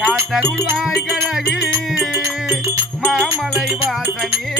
காத்தருள்வாய் கழகு மாமலை வாசனே.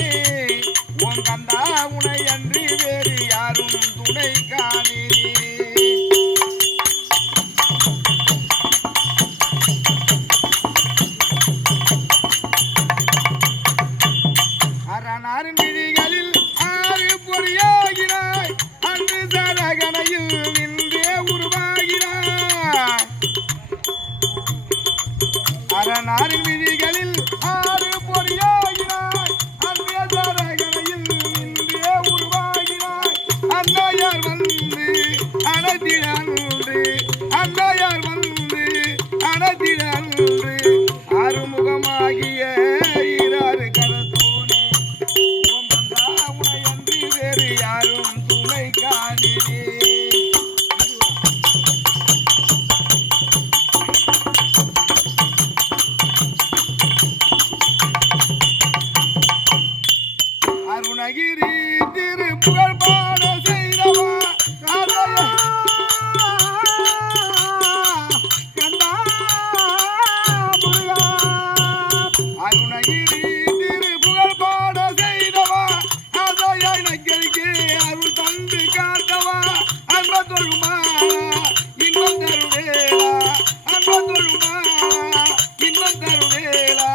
அரணாரின் விழிகளில் ஆறு பொறியாகிறாய் அன்று சரகனையில் நின்றே உருவாகிறாய் அன்னையார் வந்து அனதிட ராதையாய் அருள் தந்து காத்தவா? அன்ப தொழுமாளா இன்பம் தருவேலா அன்ப இன்பம் தருவேலா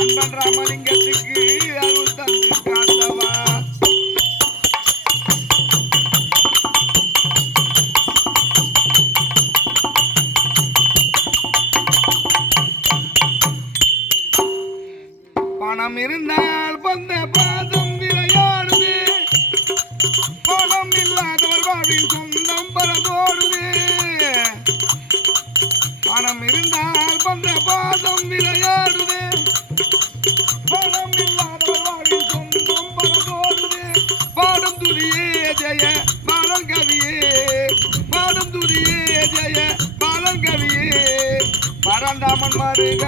அன்பன் ராமலிங்கத்துக்கு அருள் தந்து காத்தவா? பணம் இருந்தால் பந்த பாதம் பணம் இல்லாதவர் வாழ்வில் சொந்தம் பரதோடுது பணம் இருந்தால் பந்த பாதம் விளையாடுது பணம் இல்லாதவர் வாழ்வில் சொந்தம் பரதோடுது பாடும் துதியே ஜெய பாடல் கவியே பாடும் ஜெய பாடல் பரந்தாமன் மருக